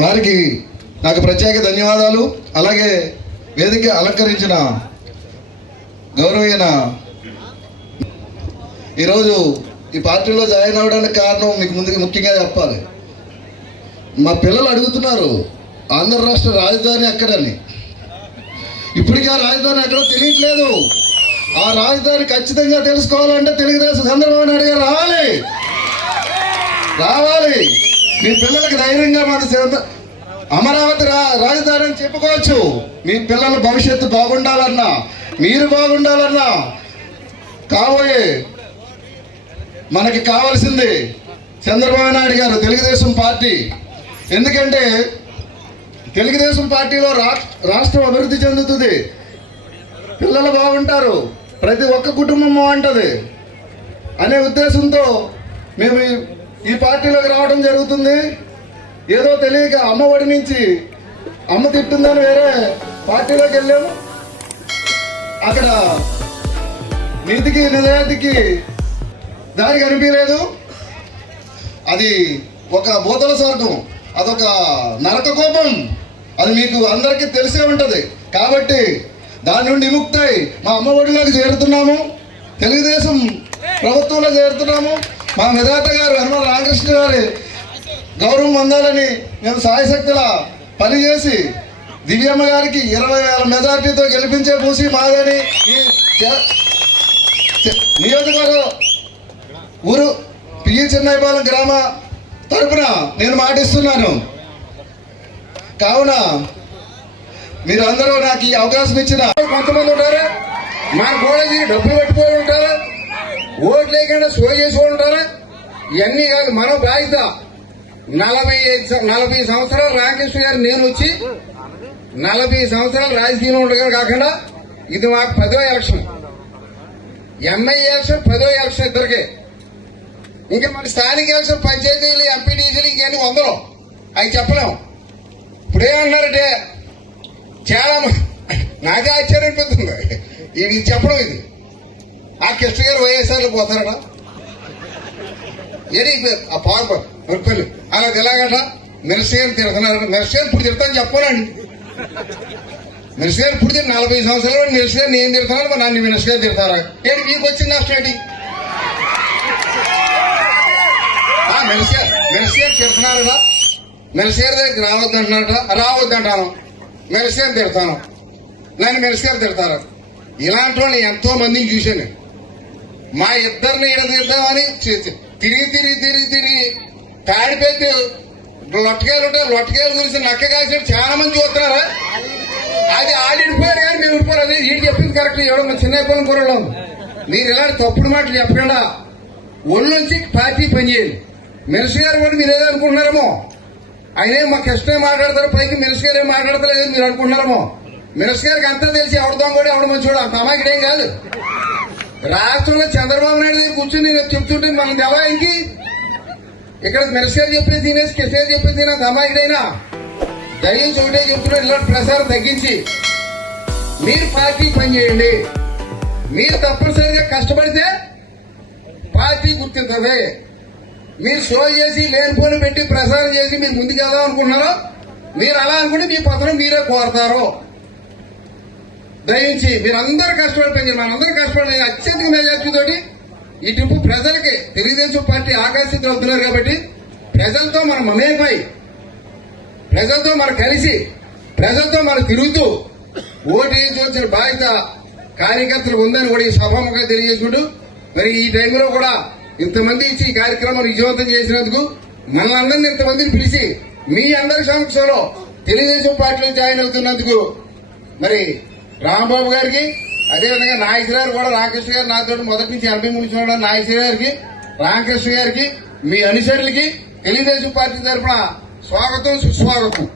వారికి నాకు ప్రత్యేక ధన్యవాదాలు. అలాగే వేదిక అలంకరించిన గౌరవైన ఈరోజు ఈ పార్టీలో జాయిన్ అవ్వడానికి కారణం మీకు ముందుకు ముఖ్యంగా చెప్పాలి. మా పిల్లలు అడుగుతున్నారు ఆంధ్ర రాష్ట్ర రాజధాని ఎక్కడని? ఇప్పటికీ ఆ రాజధాని ఎక్కడో తెలియట్లేదు. ఆ రాజధాని ఖచ్చితంగా తెలుసుకోవాలంటే తెలుగుదేశం చంద్రబాబు నాయుడు గారు రావాలి. రావాలి. మీ పిల్లలకి ధైర్యంగా మన అమరావతి రా రాజధాని అని చెప్పుకోవచ్చు. మీ పిల్లల భవిష్యత్తు బాగుండాలన్నా మీరు బాగుండాలన్నా కాబోయే మనకి కావాల్సింది చంద్రబాబు నాయుడు గారు తెలుగుదేశం పార్టీ. ఎందుకంటే తెలుగుదేశం పార్టీలో రా రాష్ట్రం అభివృద్ధి చెందుతుంది. పిల్లలు బాగుంటారు. ప్రతి ఒక్క కుటుంబం బాగుంటుంది. అనే ఉద్దేశంతో మేము ఈ- పార్టీలోకి రావడం జరుగుతుంది. ఏదో తెలియక అమ్మ ఒడి నుంచి అమ్మ తిట్టిందని వేరే పార్టీలోకి వెళ్ళాము. అక్కడ నీతికి నిజాయితీకి దారి కనిపించలేదు. అది ఒక భూతల స్వర్గం అదొక నరక కోపం అది మీకు అందరికీ తెలిసే ఉంటుంది. కాబట్టి దాని నుండి విముక్తై మా అమ్మ ఒడిలోకి చేరుతున్నాము. తెలుగుదేశం ప్రభుత్వంలో చేరుతున్నాము. మా మెదాట గారు హనుమాన్ రామకృష్ణ గారి గౌరవం పొందాలని మేము సాయశక్తుల పనిచేసి దివ్యమ్మ గారికి ఇరవై వేల మెజార్టీతో గెలిపించే పూసి మాదని ఈ నియోజకవర్గం ఊరు పియ్యి చెన్నైపాలెం గ్రామ తరపున నేను మాటిస్తున్నాను. కావున మీరందరూ నాకు ఈ అవకాశం ఇచ్చిన కొంతమంది ఉంటారు మన గోడకి డబ్బులు పెట్టుకుని ఉంటారు. ఓట్లు లేకుండా సో చేసుకొని ఉంటారు ఇవన్నీ కాదు మనం బాధ్యత. నలభై నలభై సంవత్సరాలు రామకృష్ణ గారు నేను వచ్చి నలభై సంవత్సరాలు రాజకీయంలో ఉండగా కాకుండా ఇది మాకు పదో ఎలక్షన్. ఎంఐ ఎలక్షన్ పదో ఎలక్షన్ ఇద్దరికే. ఇంకా మన స్థానిక ఎలక్షన్ పంచాయతీలు ఎంపీటీసీలు ఇంకేంటి వందలు. అవి చెప్పలేము. ఇప్పుడేమన్నారంటే చాలా నాకే ఆశ్చర్యం అనిపిస్తుంది. ఇది చెప్పడం ఇది. ఆ కృష్ణ గారు వైఎస్ఆర్లో పోతారట ఏది ఆ పాప మురుకలు అలా ఎలాగట మినిస్టర్ గారు తిడుతున్నారట మినిస్టర్ ఇప్పుడు తిడతాను చెప్పనండి. మినిస్టర్ ఇప్పుడు తిరిగి నలభై సంవత్సరాలు మినిస్టర్ నేను తిడతాను మరి నన్ను మినిస్టర్ తిడతారా? ఏడు మీకు వచ్చింది నష్టం ఏంటి ఆ, మినిస్టర్ మినిస్టర్ గారు తిడుతున్నారట మినిస్టర్ గారి దగ్గరికి రావద్దంటున్నారట. రావద్దంటాను. మినిస్టర్ తిడతాను. నన్ను మినిస్టర్ తిడతారు. ఇలాంటి వాళ్ళు ఎంతో మందిని చూశాను. మా ఇద్దరిని ఈడదీద్దామని చే- చే- తిరిగి తిరిగి తిరిగి తిరిగి తాడిపెట్టి లొట్టకాయలు ఉంటే లొట్టకాయల గురించి నక్క కాసినట్టు చాలా మంది చూస్తున్నారా? అది ఆడిపోయాడు కానీ మేము ఇప్పుడు అది వీడు చెప్పింది కరెక్ట్ ఎవడో మా చిన్న పొలం కూరలో మీరు ఇలాంటి తప్పుడు మాటలు చెప్పకుండా ఒళ్ళు నుంచి పార్టీ పనిచేయండి మినిస్టర్ గారు కూడా మీరు ఏదో అనుకుంటున్నారేమో. ఆయనే మా కృష్ణ మాట్లాడతారు పైకి మినిస్టర్ గారు ఏం మాట్లాడతలేదు మీరు అనుకుంటున్నారేమో. మినిస్టర్ గారికి అంతా తెలిసి ఎవడదాం కూడా ఎవడ మంచివాడు అంత అమాయకుడేం కాదు. రాష్ట్రంలో చంద్రబాబు నాయుడు దగ్గర కూర్చొని నేను చెప్తుంటే మనం ఎలా ఇంకి? ఇక్కడ మినిస్టర్ చెప్పేది తినేసి కృష్ణ చెప్పేది తినే అమాయకుడైనా దయ్యం ఒకటే చెప్తున్నాడు ఇలాంటి ప్రసారం తగ్గించి. మీరు పార్టీ పనిచేయండి మీరు తప్పనిసరిగా కష్టపడితే పార్టీ గుర్తుంటుంది మీరు షో చేసి లేనిపోని పెట్టి ప్రసారం చేసి మీరు ముందుకు వెళ్దాం అనుకుంటున్నారో మీరు అలా అనుకుంటే మీ పత్రం మీరే కోరతారు. దయించి మీరందరూ కష్టపడి మనందరూ కష్టపడి అత్యధిక మెజార్టీ ఇటు ప్రజలకి తెలుగుదేశం పార్టీ ఆకర్షితులు అవుతున్నారు కాబట్టి ప్రజలతో మనం మమేకమై ప్రజలతో మనం కలిసి ప్రజలతో మనం తిరుగుతూ ఓటు వేయించవలసిన బాధ్యత కార్యకర్తలు ఉందని కూడా ఈ సభాముఖంగా తెలియజేసుకుంటూ మరి ఈ టైంలో కూడా ఇంతమంది ఇచ్చి ఈ కార్యక్రమం విజయవంతం చేసినందుకు మనల్ని ఇంతమందిని పిలిచి మీ అందరి సమక్షంలో తెలుగుదేశం పార్టీలో జాయిన్ అవుతున్నందుకు మరి రాంబాబు గారికి అదేవిధంగా నాగేశ్వర గారు కూడా రామకృష్ణ గారు నాతో మొదటి నుంచి ఎనభై మూడు నుంచి నాగేశ్వర గారికి రామకృష్ణ గారికి మీ అనుచరులకి తెలుగుదేశం పార్టీ తరఫున స్వాగతం సుస్వాగతం.